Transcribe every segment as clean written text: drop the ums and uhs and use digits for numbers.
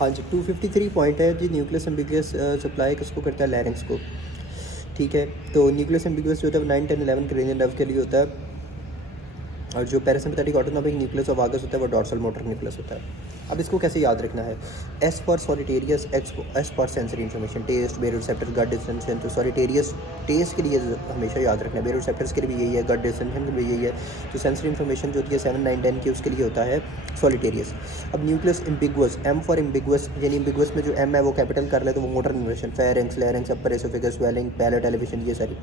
हाँ जी, 253 पॉइंट है जी। Nucleus ambiguous supply किसको करता है? लैरिंक्स को। ठीक है, तो न्यूक्लियस एम्बिगुअस जो होता है वो 9, 10, 11 क्रेनियल नर्व के लिए होता है। और जो पैरासिम्पैथेटिक ऑटोनॉमिक न्यूक्लियस ऑफ वागस होता है वो डॉर्सल मोटर न्यूक्लियस होता है। अब इसको कैसे याद रखना है? S for solitarius, S for sensory information, taste, baroreceptor, gut distension. तो सॉलिटेरियस टेस्ट के लिए हमेशा याद रखना है, बेरोसेप्टर्स के लिए भी यही है, गट डिस्टेंशन के लिए भी यही है। तो सेंसरी इन्फॉर्मेशन जो होती है 7, 9, 10 की उसके लिए होता है सॉलिटेरियस। अब nucleus ambiguus, M for ambiguus, यानी एम्बिगुअस में जो एम है वो कैपिटल कर ले तो वो मोटर न्यूक्लियस, फेरेंक्स, लैरिंक्स, अपर एसोफेगस, स्वेलिंग, पैलेट एलिवेशन, ये सारी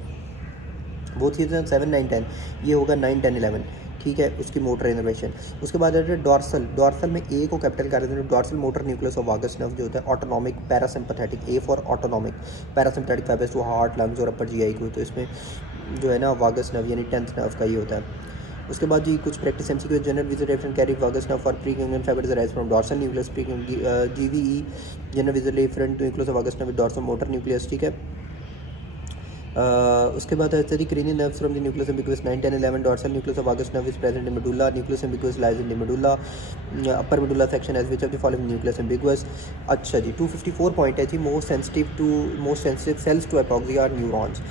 वो चीज़ें 7, 9, 10। ये होगा 9, 10, 11। ठीक है, उसकी मोटर इनर्वेशन। उसके बाद है डॉर्सल, डॉर्सल में ए को कैपिटल कर देते हैं। Dorsal motor nucleus of vagus nerve जो होता है autonomic parasympathetic, A for autonomic, parasympathetic fibres to heart, lungs और अपर जीआई को। तो इसमें जो है ना वागस नर्व यानी 10th नर्व का ये होता है। उसके बाद जी कुछ practice MCQ, general visual carry vagus nerve for pre ganglion fibres arise from dorsal nucleus, pre GVE, general visual different nucleus of vagus nerve with dorsal motor nucleus. ठीक है, उसके बाद है the cranial nerves from the nucleus ambiguus 9, 10, 11 dorsal nucleus of vagus nerve is present in medulla, nucleus ambiguus lies in the medulla, upper medulla section as which of the following nucleus ambiguus. अच्छा जी, 254 point है जी। Most sensitive cells to hypoxia are neurons.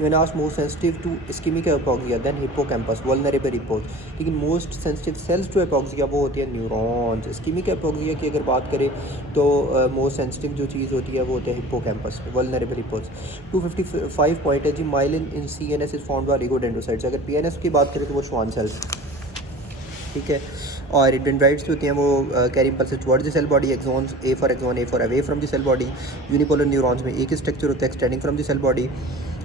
when asked most sensitive to ischemic hypoxia then hippocampus, vulnerable hippos। लेकिन most sensitive cells to hypoxia वो होती है neurons. Ischaemic hypoxia की अगर बात करें तो मोस्ट सेंसिटिव जो चीज़ होती है वो होती है हिप्पोकैम्पस, वल्नरेबल हिप्पोज। 255 पॉइंट है जी। Myelin in CNS is found by oligodendrocytes. अगर PNS की बात करें तो वो श्वान सेल्स। ठीक है, और डेंड्राइट्स होती हैं वो carry pulses towards the cell body, axons, a for away from the cell body. Unipolar neurons में एक ही स्ट्रक्चर होता है extending from the cell body.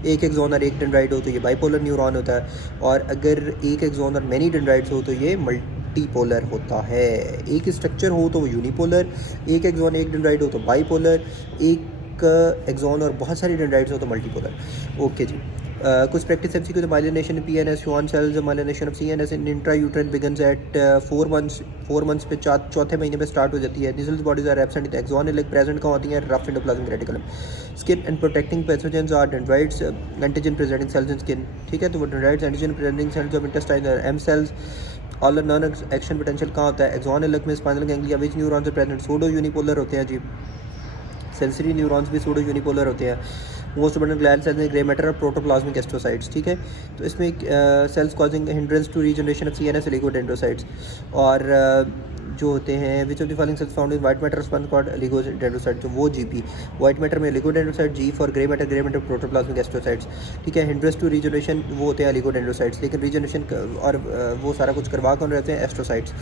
एक एक्सॉन और एक डेंड्राइट हो तो ये बाइपोलर न्यूरॉन होता है, और अगर एक एक्सॉन और मैनी डेंड्राइट्स हो तो ये मल्टीपोलर होता है। एक स्ट्रक्चर हो तो वो यूनिपोलर, एक एक्सॉन एक डेंड्राइट हो तो बाइपोलर, एक एक्सॉन और बहुत सारी डेंड्राइट्स हो तो मल्टीपोलर। ओके जी, कुछ practice MCQ. The myelination in PNS Schwann cells, myelination of CNS in intrauterine begins at 4 months पे, चौथे महीने पे स्टार्ट हो जाती है। Nissl bodies are absent, axon like present कहाँ होती हैं? Rough endoplasmic reticulum. Skin and protecting pathogens are dendrites, antigen presenting cells in skin. ठीक है, तो वो dendrites antigen presenting cells of intestine और M cells. All non action potential कहाँ होता है? एक्सॉन अलग में। Spinal ganglia which neurons are present? Pseudo unipolar होते हैं जी। सेंसरी न्यूरॉन्स भी सूडो यूनिपोलर होते हैं। मोस्ट अबंडेंट ग्लैंड सेल्स में ग्रे मैटर और प्रोटोप्लाज्मिक एस्ट्रोसाइट्स। ठीक है, तो इसमें cells causing hindrance to regeneration of CNS oligodendrocytes. और जो होते हैं which of the following cells found in white matter spun called oligodendrocyte, तो वो GP। वाइट मैटर में oligodendrocyte, G for grey matter protoplasmic astrocytes. ठीक है, हिंड्रेंस टू रीजनरेशन वो होते हैं लिगोडेंड्रोसाइट्स, लेकिन रीजनरेशन और वो सारा कुछ करवा कौन रहते हैं? एस्ट्रोसाइट्स।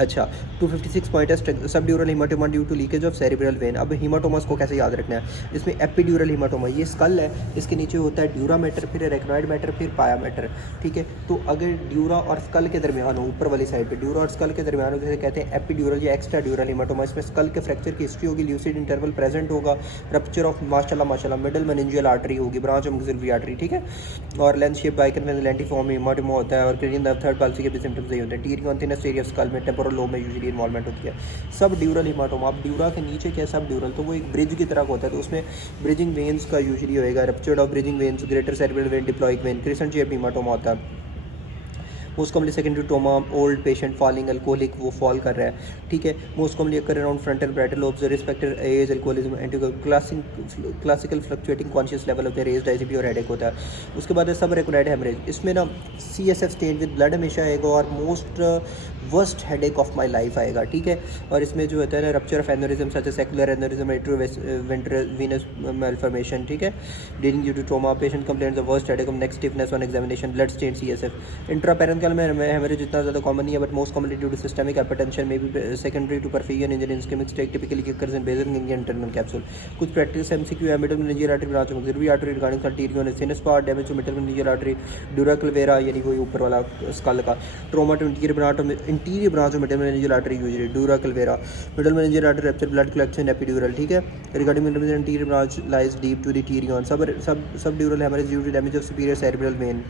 अच्छा, 256 पॉइंट है subdural haematoma due to leakage of cerebral vein. अब हीमाटोमास को कैसे याद रखना है? इसमें एपिड्यूरल हीमाटोमा, ये स्कल है, इसके नीचे होता है ड्यूरा मैटर, फिर एरेक्नॉइड मैटर, फिर पाया मैटर। ठीक है, तो अगर ड्यूरा और स्कल के दरमियान हो, ऊपर वाली साइड पे ड्यूरा और स्कल के दरमियान हो, जैसे कहते हैं एपिड्यूरल या एक्स्ट्रा ड्यूरल हीमाटोमा। इसमें स्कल के फ्रैक्चर की हिस्ट्री होगी, ल्यूसिड इंटरवल प्रेजेंट होगा, रप्चर ऑफ माशाल्लाह मिडल मेनिंजियल आर्टरी होगी, ब्रांच ऑफ मैक्सिलरी आर्टरी। ठीक है, और लेंस शेप बाइकन लेंटिफॉर्म हीमाटोमा होता है, और क्रेनियल नर्व थर्ड पाल्सी के भी सिम्टम्स यही होते हैं। टीरियन थिनस एरिया स्कल में, टेम्पोरल लोब में यूजुअली इन्वॉल्वमेंट होती है। Subdural haematoma. अब ड्यूरा के नीचे क्या है? सब ड्यूरल, तो वो एक ब्रिज की तरह होता है, तो उसमें ब्रिजिंग वेन्स का यूजुअली होएगा, ruptured of bridging veins, greater cerebral vein, diploic vein, crescent shape haematoma होता है। Most commonly secondary trauma, old patient falling, alcoholic, वो फॉल कर रहा है। ठीक है, most commonly occur around frontal parietal lobes, respected age, alcoholism, classical fluctuating conscious level होते हैं, रेज्ड ICP और हेडेक होता है। उसके बाद है सब रेकोनाइड हेमरेज। इसमें ना CSF स्टेन विद ब्लड हमेशा आएगा, और most worst headache of my life आएगा। ठीक है, और इसमें जो होता है ना rupture of aneurysm such saccular aneurysm, arteriovenous malformation. ठीक है, during due to trauma, patient complaints of worst headache of neck stiffness on examination, blood stain CSF। Intraparenchymal में हेमरेज इतना ज़्यादा कॉमन नहीं है, but most commonly due to systemic hypertension में भी secondary to परफियन injury in ischaemic state, typically occurs in basal ganglia internal capsule। कुछ practice MCQ है। Middle meningeal artery, branch of maxillary artery regarding arterio sinus part, damage to middle meningeal artery, dura calvaria यानी कोई ऊपर वाला skull का, trauma to interior branch of middle meningeal artery usually dura calvaria, middle meningeal artery rupture, blood collection, epidural. ठीक है, regarding middle interior branch lies deep to the pterion, sub dural haemorrhage due to damage of superior cerebral vein.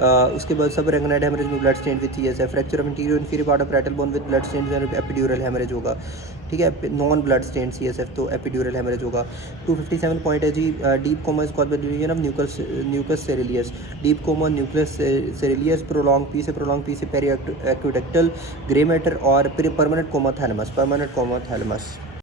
उसके बाद sub arachnoid haemorrhage में blood stain with CSF, fracture of interior inferior part of parietal bone with blood stain and epidural haemorrhage होगा, ठीक है, non blood stain CSF तो epidural haemorrhage होगा। 257 point है जी, deep coma is caused by division of nucleus caeruleus, deep coma nucleus caeruleus, prolong पी से peri aqueductal grey matter और परमानेंट कोमा थैलेमस,